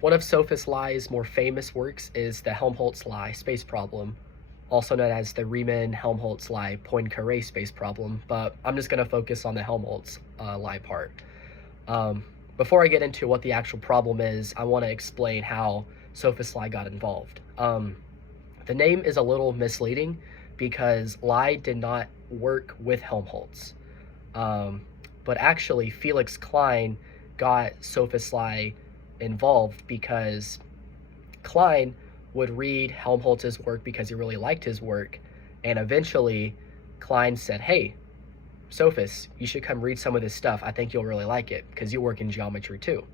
One of Helmoltz-Lie's more famous works is the Helmholtz-Lie space problem, also known as the Riemann-Helmholtz-Lie Poincaré space problem, but I'm just going to focus on the Helmholtz-Lie part. Before I get into what the actual problem is, I want to explain how Helmholtz-Lie got involved. The name is a little misleading because Lie did not work with Helmholtz, but actually Felix Klein got Helmholtz-Lie involved because Klein would read Helmholtz's work because he really liked his work, and eventually Klein said, "Hey, Sophus, you should come read some of this stuff. I think you'll really like it because you work in geometry too."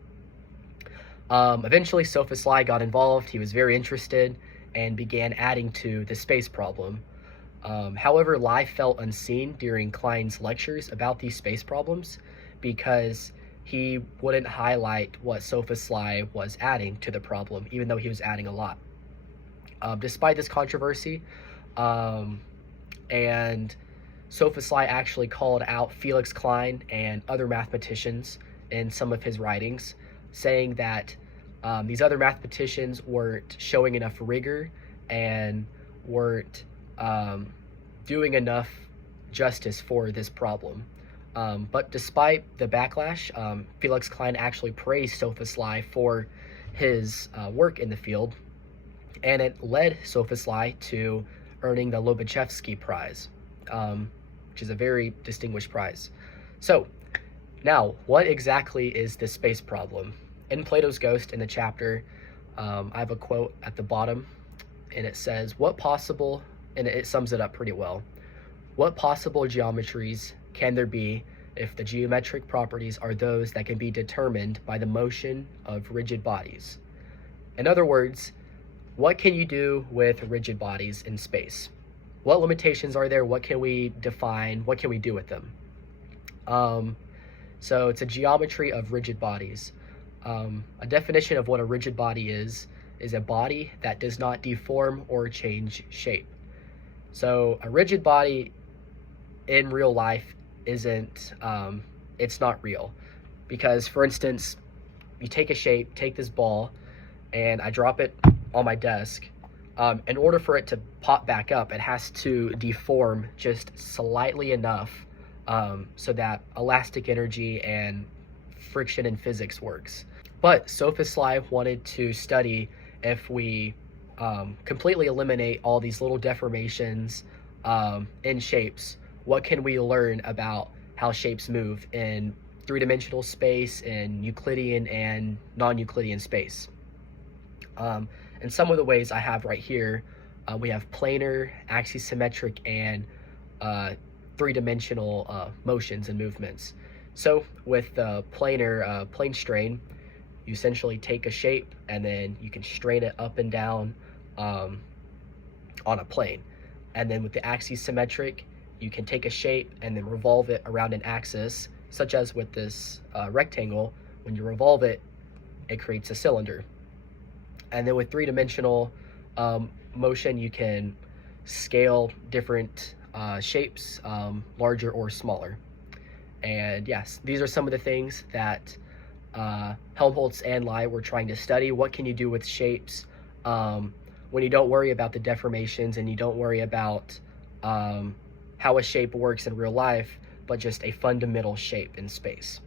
Eventually Helmholtz-Lie got involved. He was very interested and began adding to the space problem. However, Lie felt unseen during Klein's lectures about these space problems because he wouldn't highlight what Helmholtz-Lie was adding to the problem, even though he was adding a lot. Despite this controversy, and Helmholtz-Lie actually called out Felix Klein and other mathematicians in some of his writings, saying that these other mathematicians weren't showing enough rigor and weren't doing enough justice for this problem. But despite the backlash, Felix Klein actually praised Helmholtz-Lie for his work in the field, and it led Helmholtz-Lie to earning the Lobachevsky Prize, which is a very distinguished prize. So, now, what exactly is the space problem? In Plato's Ghost, in the chapter, I have a quote at the bottom, and it says, "What possible," and it sums it up pretty well, "what possible geometries can there be if the geometric properties are those that can be determined by the motion of rigid bodies?" In other words, what can you do with rigid bodies in space? What limitations are there? What can we define? What can we do with them? So it's a geometry of rigid bodies. A definition of what a rigid body is a body that does not deform or change shape. So a rigid body in real life isn't, it's not real. Because, for instance, you take a shape, take this ball, and I drop it on my desk. In order for it to pop back up, it has to deform just slightly enough so that elastic energy and friction in physics works. But Helmholtz-Lie wanted to study if we completely eliminate all these little deformations in shapes, what can we learn about how shapes move in three-dimensional space, in Euclidean and non-Euclidean space. And some of the ways I have right here, we have planar, axisymmetric, and three-dimensional motions and movements. So with the planar plane strain, you essentially take a shape and then you can strain it up and down on a plane. And then with the axisymmetric, you can take a shape and then revolve it around an axis, such as with this rectangle. When you revolve it, it creates a cylinder. And then with three-dimensional motion, you can scale different shapes, larger or smaller. And yes, these are some of the things that Helmholtz and Lie were trying to study. What can you do with shapes when you don't worry about the deformations and you don't worry about how a shape works in real life, but just a fundamental shape in space?